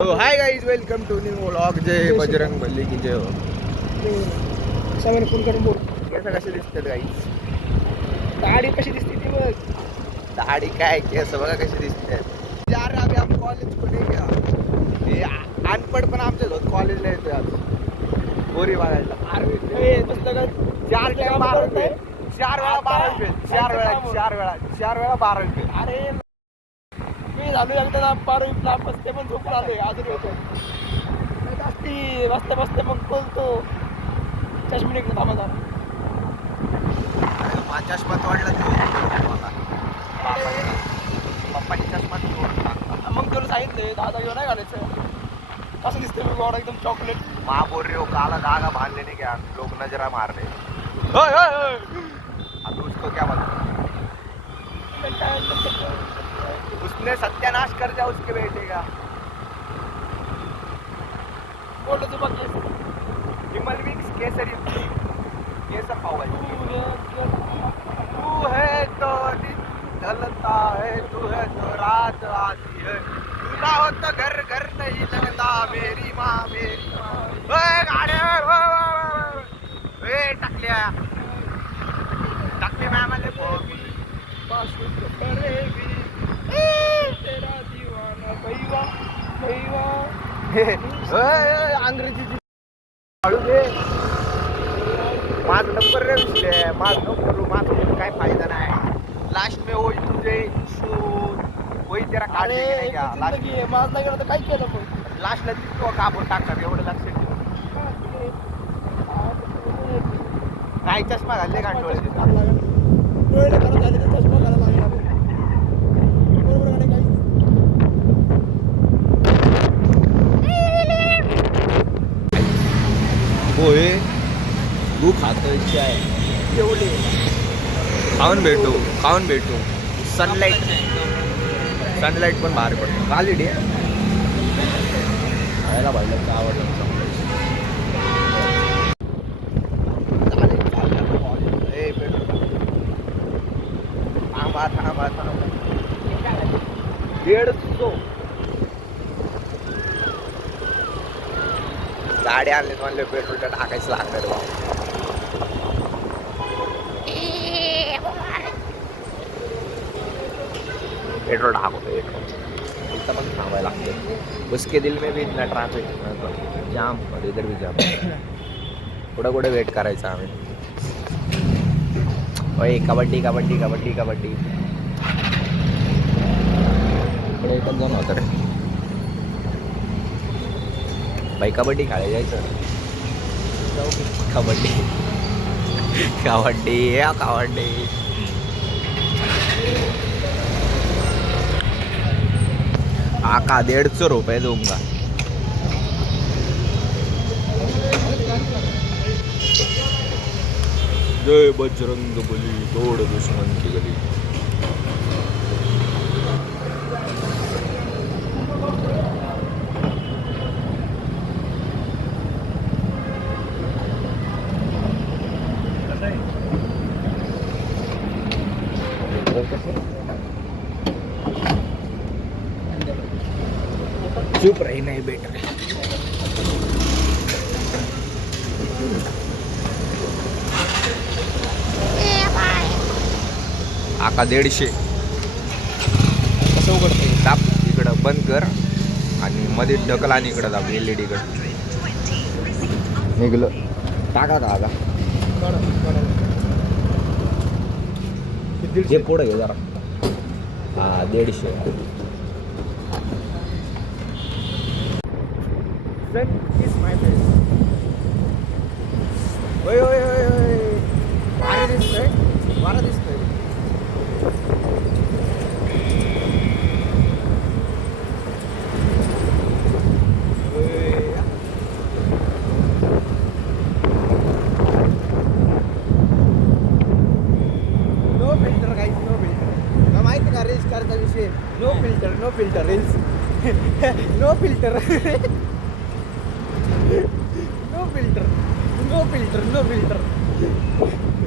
High guys, welcome to new vlog. जय बजरंग बली की जय हो. सामान फोन करून बोल. केस कसे दिसतात गाईस? दाढी कशी दिसते ती बघ. दाढी काय, केस बघा कसे दिसतात. यार अभी हम कॉलेज को नहीं गया. हे अनपड पण आमच्या झोत कॉलेजला येतोय आज. गोरी बघायला. अरे बसलं का 4 टाइम 12 रुपये. 4 वेळा 12 रुपये. 4 वेळा 12 रुपये. अरे मी झालो एकदा पारू बसते पण झोपून आलोय अजून होतो जास्ती बसते बसते मग बोलतो चष्मी निघलं थांबा थांबा. माझा चष्मा तोडला तू मला. पप्पानी चष्मा तोडला. मग तुला सांगितलं दादा घेऊन नाही घालायचं. कसं दिसते मी गोडा एकदम चॉकलेट. माँ बोल रही हो काला धागा बांध लेने क्या, लोग नजरा मार रहे. अभी उसको क्या बोलते? उसने सत्यानाश कर दिया उसके बेटे का. बोललो तू बघ विमल मिक्स केसरी केसर पाव भाजी. तू है तो दिन ढलता है, तू है तो रात आती है, तू ना हो तो घर घर नहीं लगता. मेरी माँ टाकल्या टाकले मॅमाले फोन. तेरा दीवाना भैया भैया. अंग्रेजीची हळू दे. माझं नंबर रे विसले. माझं नंबर माझं काय फायदा नाही. लास्ट में वही तुझे शूट वही तेरा काढ अरे नाही का. लास्ट जिंदगी आहे माझ नाही गेलं तर काय केलं मग. लास्टला तो कापून टाकतात एवढं लक्षात ठेव. काय चष्मा घालले का डोळे? डोळे खराब झाले तर चष्मा घालायला लागला. बरोबर आहे काही. होय तू खातोय चाय. एवढे खाऊन भेटू. सनलाईट पण बाहेर पडतो. खाली डे खायला पाहिलं का आवडलं. थांबा 150 गाडी आणली म्हणले पेट्रोल टाकायचं लागणार बा. पेट्रोल टाकतो इथं पण थांबायला लागतं. उसके दिल में भी इतना ट्रॅफिक जाम और इधर भी जाम. कुठं वेट करायचं आम्ही. ओए कबड्डी इकडे एकच जण होतं रे बाई. कबड्डी खेळायला जायचं. कबड्डी आका 150 रुपये दूंगा. जय बजरंग बली तोड़ दुश्मन की गली. चुप रही नहीं बेटर. आका 150. कसं उघडतं. दाब इकडं बंद कर आणि मध्ये ढकल आणि इकडं दाब. LED कडे निघलं. टाका का आगा हे पुढं घे जरा. हा 150. Kiss my face. ओय वारा दिसतोय. No filter guys, no filter. माहिती का रील्स करायचा विषय. No filter reels. No filter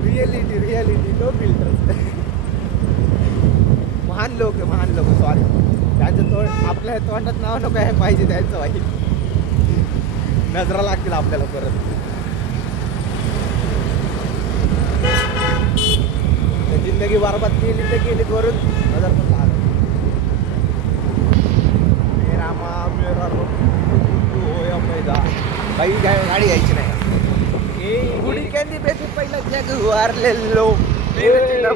reality no filter. महान लोक सॉरी, त्यांचं तोंड आपल्या तोंडात नाव नको आहे पाहिजे त्यांचं भाई, नजरा लागतील आपल्याला परत. जिंदगी बरबाद केली तर केली वरून नजर पण लागली. मेरा माँ मेरा होया पैदा, काही गाडी घ्यायची नाही. गुडी कॅन्डी बेसी पहिला जग वारलेलो,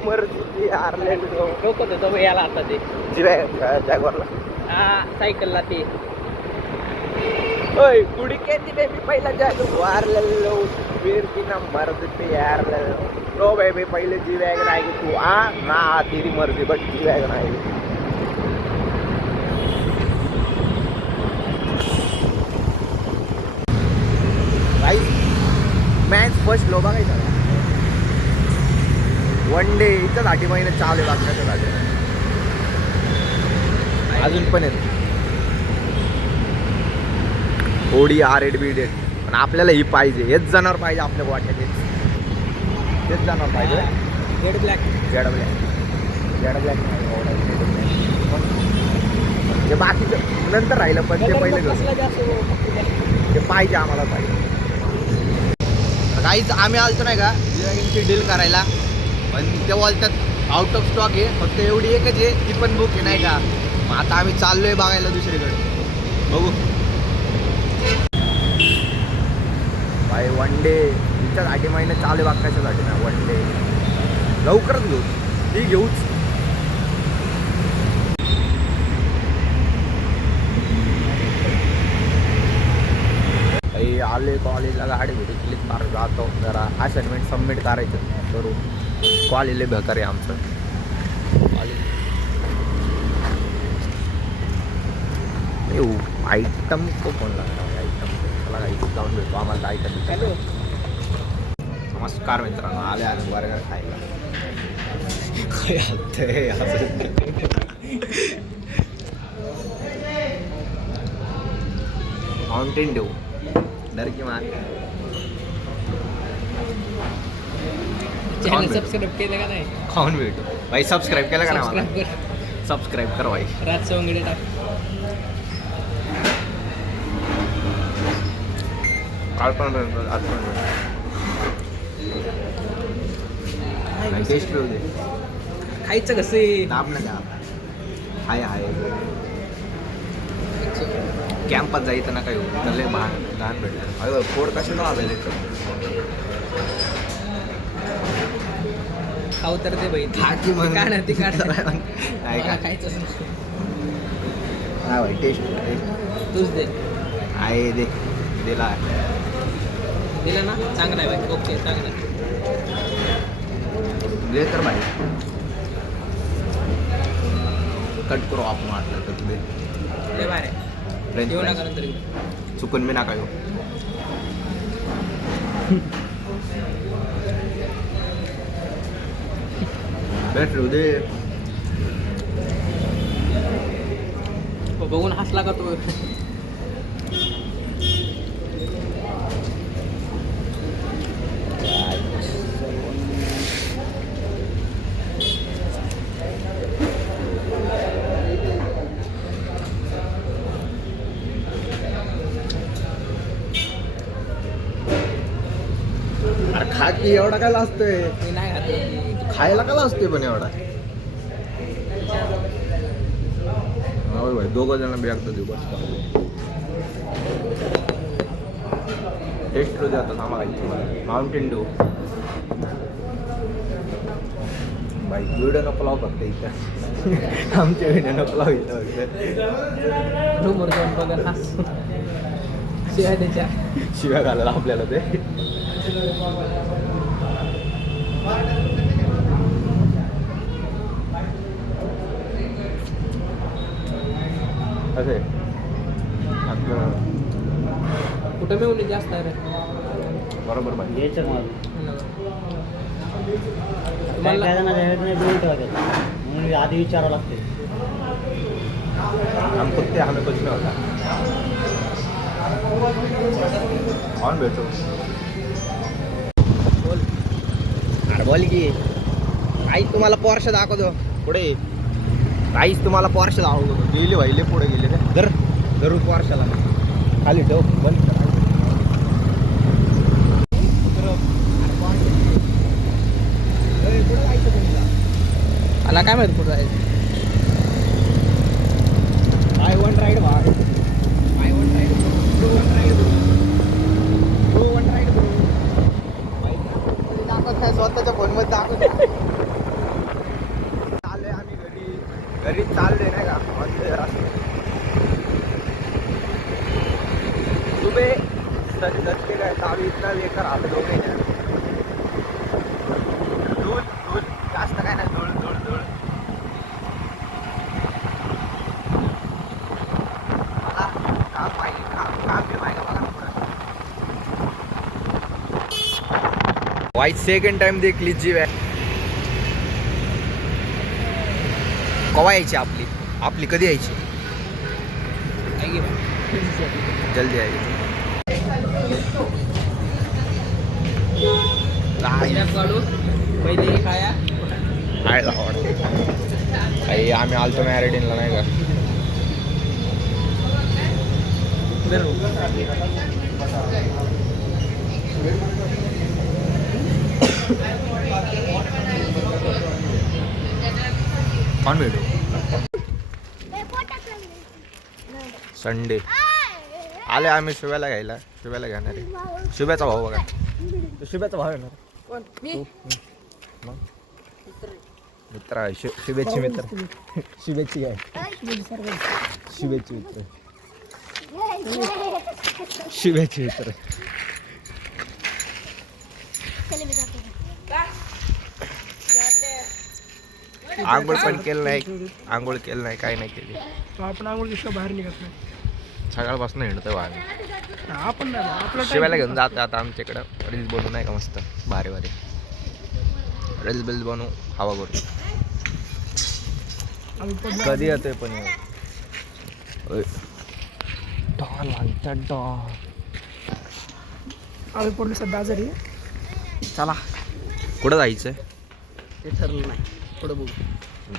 मर्जी हारलेलो. डोकं होतं याला आता ते जॅगवरला सायकलला ते. ओय गुडी कॅन्डी बेबी पहिला जग वारलेलो, फिर की ना मर्द ते हारलेलो. नो बेबी पहिले जी वॅगन आहे तू आ ना तेरी मर्जी बट जी वॅगन आहे. मॅच फर्स्ट लो बघायचा वन डे इथं 8 महिने चालू आहे बाकी अजून पण येत ओडी आर बी डेट. पण आपल्याला ही पाहिजे, हेच जनावर पाहिजे आपल्या वाट्यात, हेच जनावर पाहिजे. रेड ब्लॅक जेड ब्लॅक ते बाकीचं नंतर राहिलं, पण ते पहिले ते पाहिजे आम्हाला पाहिजे. काहीच आम्ही आलतो नाही का ची डील करायला, पण ते बोलतात आउट ऑफ स्टॉक आहे, फक्त एवढी एकच आहे ती पण बुक आहे नाही का. मग आता आम्ही चाललोय बघायला दुसरीकडे, बघू. बाय वन डे तिच्या 8 महिने चालू आहे बाकायच्यासाठी ना. वन डे लवकरच घेऊ, ती घेऊच. आले कॉलेजला गाडी भेटली फार जातो जरा असाइनमेंट सबमिट करायचं करू. कॉलेजला बेकार आहे आमचं कॉलेज. आयटम को फोन लागला, आयटम मला काही जाऊन भेटतो आम्हाला आयटम. नमस्कार मित्रांनो, आले बर्गर खायला. काय आलतंय माउंटेन ड्यू डर की मान. चॅनल सबस्क्राईब केलं का नाही? खाऊन भेटू भाई. सबस्क्राईब केलं का नाही मला? सबस्क्राईब कर भाई. रात सवंगडे टाक. काल पण आज पण टेस्ट दे. खायचं कसं आहे? दाब ना द्या. हाय कॅम्पात जायचं ना काही त्याला लहान भेटलं. अरे फोड कशाला आलं त्याचं? खाऊ तर ते बाई खाकी मग काय ना ते काय का खायचं हा भाई टेस्ट तूच दे. आहे दे दिला दिलं ना, चांगलं आहे बाई. ओके चांगलं आहे. दे तर भाई कट करू आपण वाटलं तर दे. लय भारी आहे. फ्रेंच जेवण फ्राईज. नका नंतर चुकून मी नका येऊ. भेटलो दे. बघून हसला का तू? अरे खा की, एवढा काय लाजतोय? मी नाही खात. खायला का लाजतोय पण एवढा? होय भाई, 2 जण बॅग देऊ बस. टेस्ट दे आता आम्हाला. माउंटेन ड्यू भाई. व्हिडिओ नको लाव फक्त इथं. आमच्या व्हिडिओ नको लाव इथं. रूमवर जाऊन बघा हस. शिवाय त्याच्या शिव्या घालायला आपल्याला ते. असे कुठं मिळून जास्त आहे रे. बरोबर भाई. यायचं मग मला काय नाही दोन ठेवायचं म्हणून आधी विचारावं लागते. हम कुत्ते हमें कुछ नहीं होता. कौन बैठो बोल. अरे बोल की आई तुम्हाला पोर्श दाखवतो पुढे. काहीच तुम्हाला पोर्शे दाखवतो. गेले व्हायले पुढे गेले रे. धरू पोर्शाला खाली ठेव बंद कर. मला काय माहिती कुठं जायचं. आय वन राईड भाग. I one ride bro. One ride bro. One ride bro. दाखवत नाही स्वतःच्या फोनमध्ये दाखवत. चाललोय आम्ही घरी चाललोय नाही का. सुबह सच के गए तावी इतना लेकर हाथ धोने हैं. धूल जास्त काय नाही. धूळ मला काम पाहिजे. काम बी पाहिजे मला. वाईट सेकंड टाइम देख लीजिए. कवा यायची आपली कधी यायची. जल्दी आएगी. पहिले खाया काही आम्ही आलतो मॅरेडिनला नाही का. कौन भेटू संडे आले आम्ही शुभ्याला घेणार आहे. शुभ्याचा भाऊ बघा. शुभ्याचा भाऊ येणार. कोण मित्र आहे. शुभेच्छी मित्र. शुभेच्छी काय शुभेच्छी मित्र. शुभेच्छी मित्र. आंघोळ पण केलं नाही. काही नाही केली. आपण आंघोळ दिवशी बाहेर निघत नाही. सकाळपासून हिंडतोय बाहेर. आपण नाही आपलं शिवायला घेऊन जातो आता आमच्याकडं. रील्स बनवू नाही का मस्त भारी रील्स बनवू हवा करू. कधी येतोय पण आम्ही पडलो सध्या आजारी. चला कुठं जायचंय ते ठरलं नाही. पुढं बघू.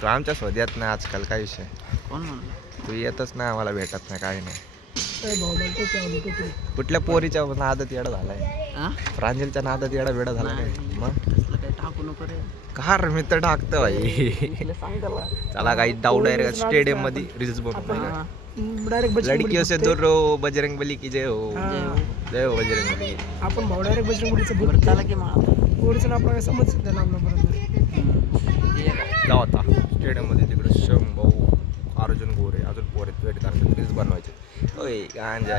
तू आमच्या शोध्यात नाही आजकाल. काय विषय. कोण म्हणलं तू येतच नाही आम्हाला भेटत नाही काही नाही. भाऊ म्हणतो कुठल्या पोरीच्या नादात येडा झालाय. प्रांजलच्या नादात येडा वेडा झाला काय. मग तसलं काही टाकू नको रे. कार मित्र टाकतं भाई. सांग त्याला चला काही डाऊ डायरेक्ट स्टेडियम मध्ये रील्स बनवू. डायरेक्ट लडकियों से दूर रहो बजरंग बली की जय हो. जय हो बजरंग बली. आपण भाऊ डायरेक्ट बजरंगबलीचं बोलतो. त्याला की पोरीचं नाव आपल्याला समजतं त्याला आपलं बरोबर. जाऊ आता स्टेडियम मध्ये तिकडे शंभाऊ अर्जुन गोरे अजून पोरे वेट करतात. रील्स बनवायचे. ओय गांजा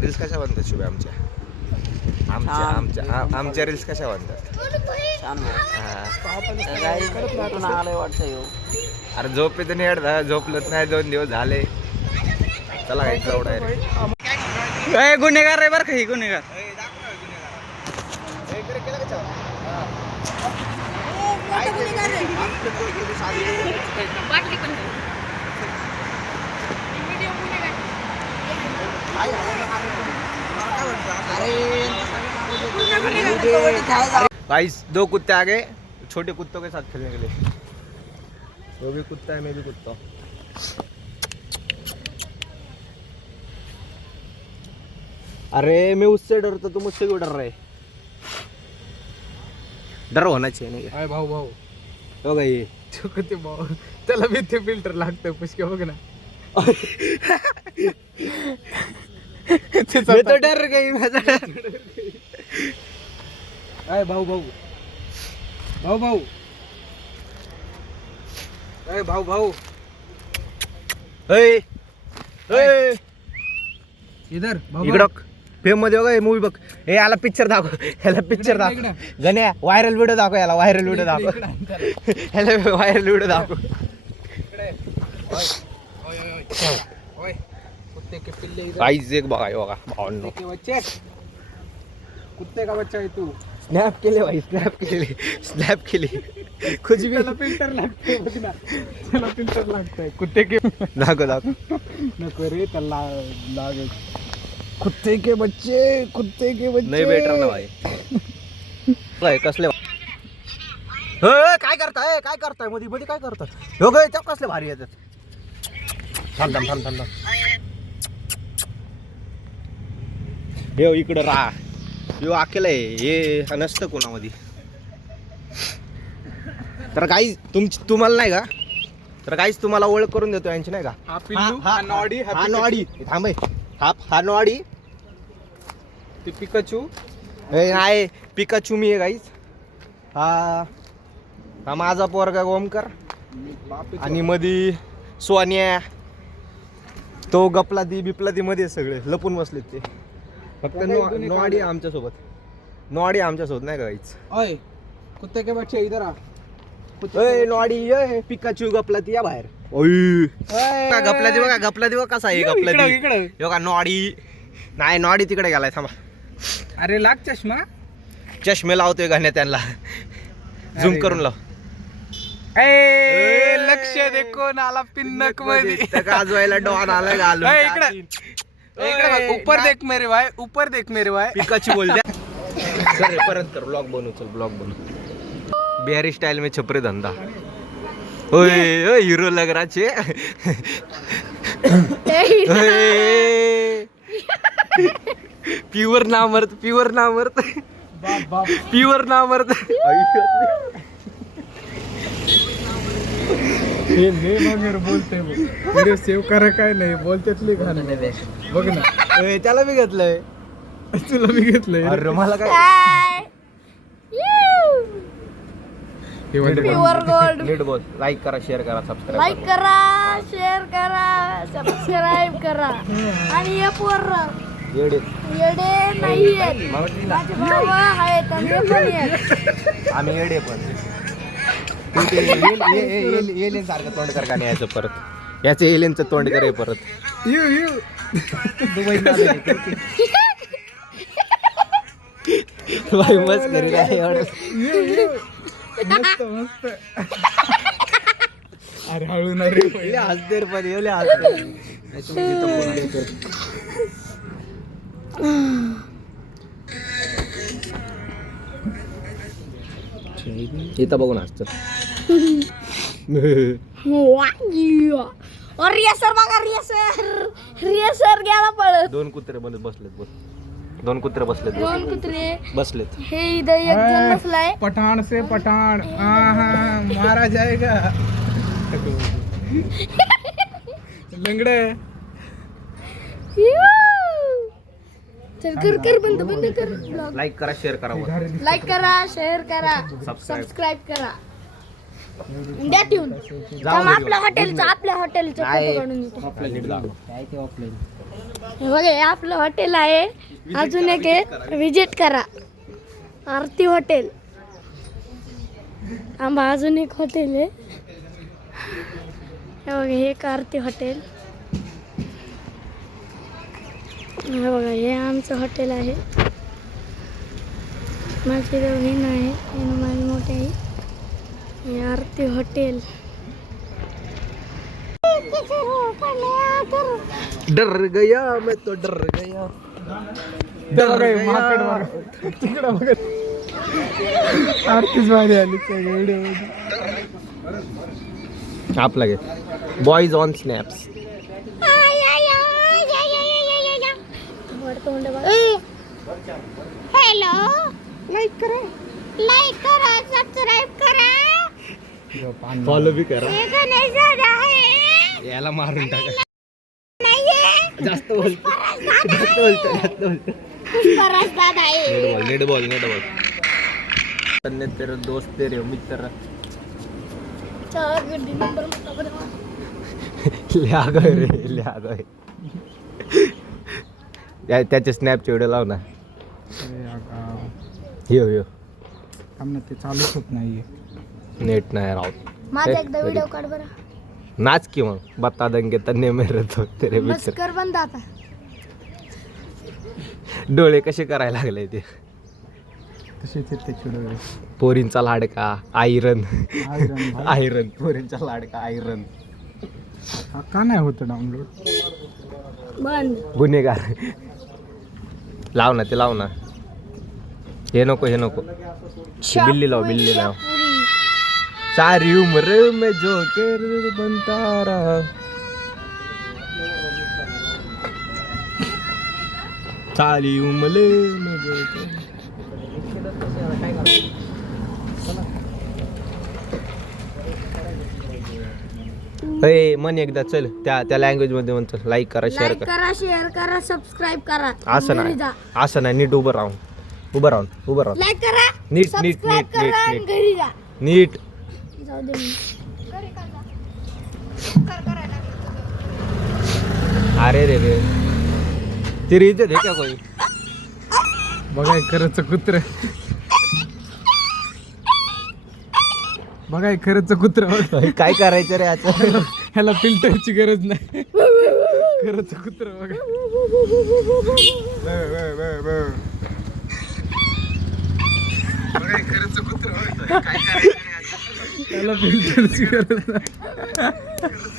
रील्स कशा बनतात शुभे आमच्या रील्स कशा बनतात. अरे झोपेत नाही अडधा झोपलंच नाही 2 दिवस झाले. चला काही क्राऊड आहे. गुन्हेगार रे बरं काही गुन्हेगार. गाइस 2 कुत्ते आ गए. छोटे कुत्तों के साथ खेलने के लिए. वो भी कुत्ता है मैं भी कुत्ता हूँ. अरे मैं उससे डरता तुम मुझसे क्यों डर रहे. डर होना चाहिए नाही. अरे भाऊ हो गई ते भाऊ त्याला बी ते फिल्टर लागतं पुष्के बघ ना. मैं तो डर गई. अरे भाऊ अरे भाऊ इधर इकडं फेम मध्ये बघ मूवी बघ. हे याला पिक्चर दाखव. गण्या व्हायरल व्हिडिओ दाखव. याला व्हायरल व्हिडिओ दाखव. कुत्ते के पिल्ले गाइस एक बघा भावांनो. के बच्चे कुत्ते का बच्चा है तू. स्नॅप केले भाई. स्नॅप केले कुछ भी. त्याला फिल्टर लागते बघ ना. त्याला फिल्टर लागतंय. कुत्ते के दाखव नको रे त्याला लागेल. कुत्ते के बच्चे नाही भेटणार ना भाई. कसले काय करताय मध्ये काय करताय. हो गय कसले भारी येतात. थांब. हे इकडं राहा. यो अकेला आहे, हे नसतं कोणामध्ये. तर काही तुम्हाला नाही का, तर काहीच तुम्हाला ओळख करून देतो यांची नाही का. हा नॉडी थांब. हा नॉडी, ते पिकाचू आहे पिकाचू मी आहे गाईच. हा माझा पोरगा ओमकार आणि मधी सोन्या, तो गपलादी बिपलादी मध्ये सगळे लपून बसलेत ते. फक्त नॉडी आमच्यासोबत नाही का गाईच. ओय कुत्ते के बच्चे इधर आ. नॉडी पिकाचू गपलादी या बाहेर. गपलादी बघा कसा आहे गपलादी. बघा नॉडी नाही, नॉडी तिकडे गेलाय. थांबा, अरे लाग चष्मा. चष्मे लावतोय गाण्या त्यांना. झूम करून लाव. लक्ष दे कोण आला पिन्नक मध्ये. गाजवायला डॉन आला घालून. इकडे ऊपर देख मेरे भाई, ऊपर देख मेरे भाई. पिकाची बोल द्या. परत कर ब्लॉग बनव. चल ब्लॉग बनव. बिहारी स्टाइल में छपरे धंदा. ओए हीरो लग रहा छे. प्युअर नामर्द. हे मगर बोलते व्हिडिओ सेव्ह करा काय नाही बोलतेतली गाणं बघ ना. त्याला मी घेतलंय. तुला मी घेतलंय. अरे मला काय. Pure gold. नीट बोल. लाईक करा, शेअर करा, सबस्क्राईब लाईक करा, शेअर करा, सबस्क्राईब करा. आणि हे पोरं येडे येडे नाही आहेत, माझे भाऊ आहेत आणि हे पण आहेत. आम्ही येडे पण. एलियन सारखं तोंड कर का नाही याचं परत. याचं एलियनचं तोंड करे परत. बाई मस्त करी काय एवढं. मस्त अरे हळू ना रे. हसते रे पण एवढे हसते. इथं बघून हसत. रियासर बघा, रियासर गेला पळत. दोन कुत्रे बसलेत. दोन कुत्रे बसलेत. हे इथं एक जण बसलाय. पठाण से पठाण मारा जाएगा. लंगडे चल कर बंद कर. लाईक करा, शेअर करा, लाईक करा, शेअर करा, सबस्क्राईब करा. द्या ठेवून. आपल्या हॉटेलचं फोटो काढून देतो. हे बघा, हे आपलं हॉटेल आहे. अजून एक विजिट करा. आरती हॉटेल. आंबा अजून एक हॉटेल आहे. हे बघा, हे एक आरती हॉटेल. हे बघा, हे आमचं हॉटेल आहे. माझी बहीण आहे, माझी मोठी आहे. हे आरती हॉटेल. डर गया मैं तो डर गया. तिकडं बघ. आरतीच भारी आली व्हिडिओ. आपला घे. Boys on snaps. Hello, like करा, सबस्क्राईब करा, फॉलो भी करा. हे गणेश दादा आहे. याला मारून टाका. नाहीये, जास्त बोलतो. पुष्पराज दादा आहे. Net ball. तन्ने तेरे दोस्त तेरे मित्र. चला गड्डी नंबर ले आ गए. त्याचे स्नॅपचे व्हिडिओ लाव ना. यो ते चालूच होत नाहीये. नेट नाही राव. माझा एकदा व्हिडिओ काढ बरं. नाच की मग. बता देंगे तन्ने मेरे तो तेरे बस मित्र. कर बंद आता. डोळे कसे करायला लागले ते. तसेच आहेत त्याचे डोळे. पोरींचा लाडका आयरन. पोरींचा लाडका आयरन. का नाही होत डाउनलोड. बंद. गुन्हेगार. लाव ना. हे नको. बिल्ली लाव. सारी उम्र में जोकर बनता रहा. चाली उमले मन एकदा चल त्या लँग्वेज मध्ये म्हणतो लाईक करा शेअर लाईक करा करा शेअर करा सबस्क्राईब करा असं घरी नाही जा. असं नाही नीट उभं राहून लाईक करा नीट, सबस्क्राईब नीट, करा आणि नीट. घरी जा. नीट जाऊ दे मग. अरे रे तेरी इज्जत है क्या कोई बघाय खरंच कुत्र बघाय खरंच कुत्र काय करायचं रे आता ह्याला फिल्टरची गरज नाही खरंच कुत्र बघा खरंच कुत्र ह्याला फिल्टरची गरज नाही